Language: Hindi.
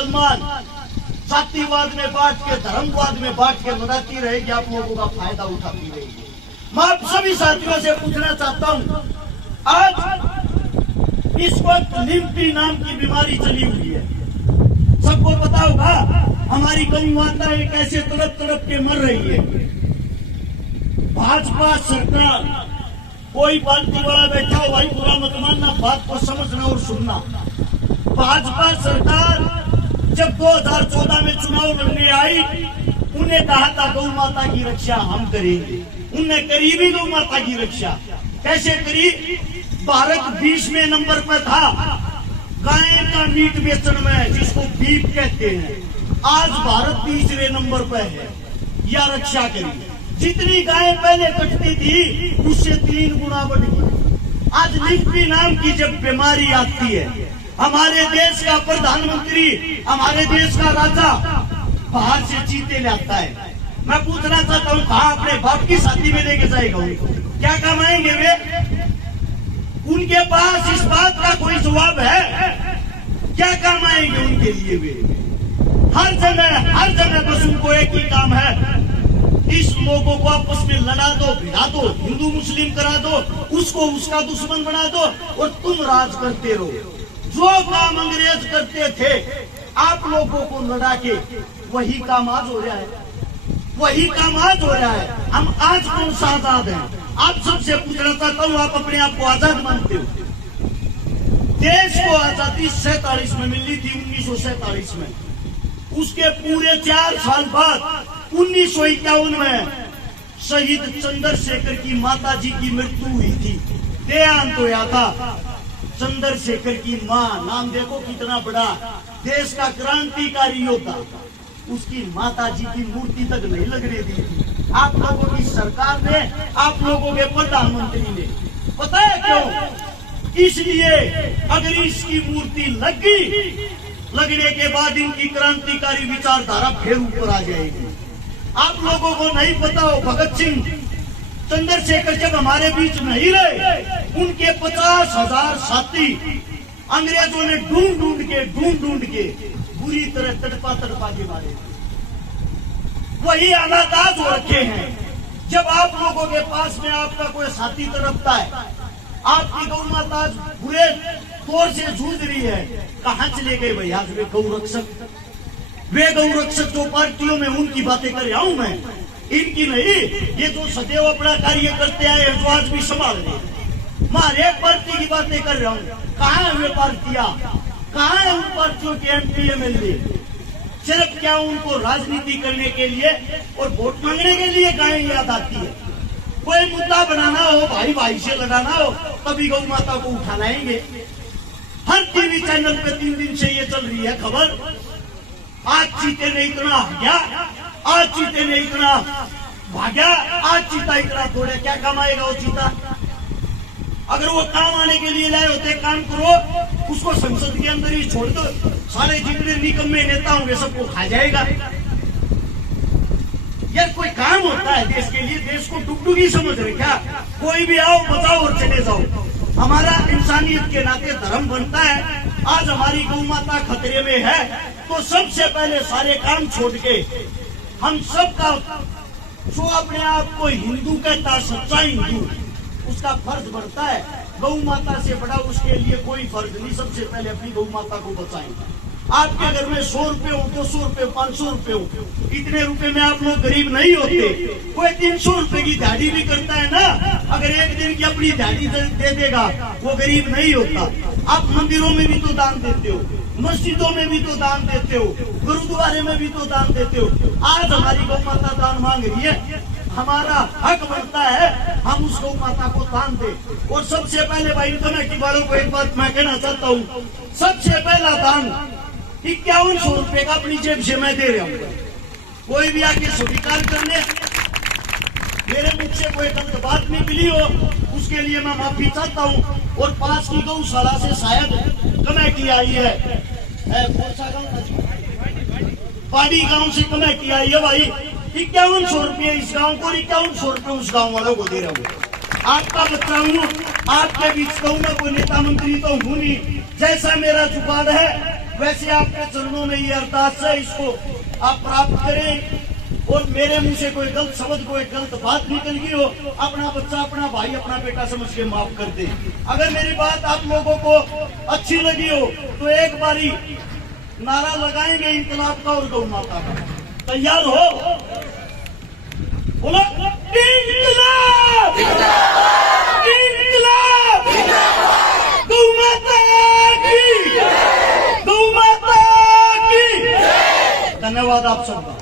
मुसलमान जातिवाद में बांट के, धर्मवाद में बांट के लड़ाती रहेगी, आप लोगों का फायदा उठाती रहेगी। मैं आप सभी साथियों से पूछना चाहता हूं, आज इस वक्त लिम्पी नाम की बीमारी चली हुई है, सबको पता होगा। हमारी गौ माताएं कैसे तड़प तड़प के मर रही है। भाजपा सरकार, कोई पार्टी वाला बैठा हो भाई, बुरा मत मानना, बात को समझना और सुनना। भाजपा सरकार जब 2014 में चुनाव लड़ने आई, उन्हें कहा था गौ माता की रक्षा हम करेंगे। उन्हें करी भी गौ माता की रक्षा। कैसे करी? भारत 20वें नंबर पर था गाय का मीट बेचने में, जिसको बीफ कहते हैं। आज भारत 3रे नंबर पर है। या रक्षा करी। जितनी गायें पहले कटती थी उससे 3 गुना बढ़ गई। आज लिम्पी नाम की जब बीमारी आती है, हमारे देश का प्रधानमंत्री, हमारे देश का राजा बाहर से चीते लाता है। मैं पूछना चाहता हूँ, कहाँ अपने बाप की शादी में लेके जाएगा उनको? क्या कमाएंगे वे? उनके पास इस बात का कोई जवाब है? क्या कमाएंगे उनके लिए वे? हर जगह बस उनको एक ही काम है, इस लोगों को आपस में लड़ा दो, भिड़ा दो, हिंदू मुस्लिम करा दो, उसको उसका दुश्मन बना दो और तुम राज करते रहो। जो काम अंग्रेज करते थे आप लोगों को लड़ा के, वही काम आज हो रहा है। वही काम आज हो रहा है। हम आज कौन सा आजाद हैं? आप सबसे पूछना चाहता हूँ, आप अपने आप को आजाद मानते हो? देश को आजादी 47 में मिली थी, 1947 में। उसके पूरे 4 साल बाद 1951 में शहीद चंद्रशेखर की माता जी की मृत्यु हुई थी, देहांत होया था। चंद्रशेखर की माँ, नाम देखो कितना बड़ा, देश का क्रांतिकारी योद्धा, उसकी माता जी की मूर्ति तक नहीं लगने दी थी आप लोगों की सरकार ने, आप लोगों के प्रधानमंत्री ने। पता है क्यों? इसलिए अगर इसकी मूर्ति लग गई, लगने के बाद इनकी क्रांतिकारी विचारधारा फिर ऊपर आ जाएगी। आप लोगों को नहीं पता हो, भगत सिंह, चंद्रशेखर जब हमारे बीच नहीं रहे, उनके 50,000 साथी अंग्रेजों ने ढूंढ ढूंढ के बुरी तरह तड़पा के मारे। वही हालात आज हो रखे हैं। जब आप लोगों के पास में आपका कोई साथी तड़पता है, आपकी गौ माता आज बुरे तौर से जूझ रही है, कहाँ चले गए भाई आज वे गौरक्षक? वे गौरक्षक जो पार्टियों में, उनकी बातें कर रहा हूं मैं, इनकी नहीं। ये जो सदैव अपना कार्य करते आए हैं, जो आज भी संभाल रहे हैं, मैं हर एक पार्टी की बातें कर रहा हूँ। कहाँ है वे पार्टियां? कहाँ है उन पार्टियों के MP MLA? सिर्फ क्या उनको राजनीति करने के लिए और वोट मांगने के लिए गायें याद आती है? कोई मुद्दा बनाना हो, भाई भाई से लगाना हो, तभी गौ माता को उठा लाएंगे। हर टीवी चैनल पे 3 दिन से ये चल रही है खबर, आज चीते ने इतना भाग्या, आज चीते ने इतना भाग्या, आज चीता इतना थोड़े। क्या कमाएगा वो चीता? अगर वो काम आने के लिए लाए होते, काम करो, उसको संसद के अंदर ही छोड़ दो, सारे जितने निकम्मे नेता होंगे सबको खा जाएगा। यार कोई काम होता है देश के लिए? देश को डुगडुगी समझ रहे क्या? कोई भी आओ, बचाओ और चले जाओ। हमारा इंसानियत के नाते धर्म बनता है। आज हमारी गौ माता खतरे में है, तो सबसे पहले सारे काम छोड़ के हम सबका, जो अपने आप को हिंदू कहता, सच्चा हिंदू, उसका फर्ज बनता है। गौ माता से बड़ा उसके लिए कोई फर्ज नहीं। सबसे पहले अपनी गौ माता को बचाएं। आपके घर में 100 रुपए हो, 200 रुपए, 500 रुपए हो, इतने रुपए में आप लोग गरीब नहीं होते। कोई 300 रुपए की दिहाड़ी भी करता है ना, अगर एक दिन की अपनी दिहाड़ी दे देगा, वो गरीब नहीं होता। आप मंदिरों में भी तो दान देते हो, मस्जिदों में भी तो दान देते हो, गुरुद्वारे में भी तो दान देते हो। आज हमारी गौ माता दान मांग रही है, हमारा हक बनता है हम उस गौ माता को दान दे। और सबसे पहले भाई कमेटी वालों को एक बात मैं कहना चाहता हूँ, सबसे पहला दान 5100 रुपए का अपनी जेब से मैं दे रहा हूँ। कोई भी आके स्वीकार कर ले, मेरे मुझसे कोई गलत बात नहीं मिली हो, उसके लिए मैं माफी चाहता हूँ। और पास की गौशाला से शायद कमेटी आई है, कौन सा गाँव? पाड़ी गांव से कमेटी आई है भाई। 5100 रुपये इस गांव को, 5100 रुपये उस गांव वालों को दे रहा हूँ। आपका बच्चा हूँ, आपके बीच कहूँ मैं, कोई नेता मंत्री तो हूँ नहीं। जैसा मेरा जुगाड़ है वैसे आपके चरणों में ये अरदास है, इसको आप प्राप्त करें। और मेरे मुंह से कोई गलत शब्द, कोई गलत बात निकल गई हो, अपना बच्चा, अपना भाई, अपना बेटा समझ के माफ कर दे। अगर मेरी बात आप लोगों को अच्छी लगी हो तो एक बारी नारा लगाएंगे इंकलाब का और गौ माता का। तैयार हो? बोलो इंकलाब, इंकलाब, गौ माता की, गौ माता की। धन्यवाद आप सबका।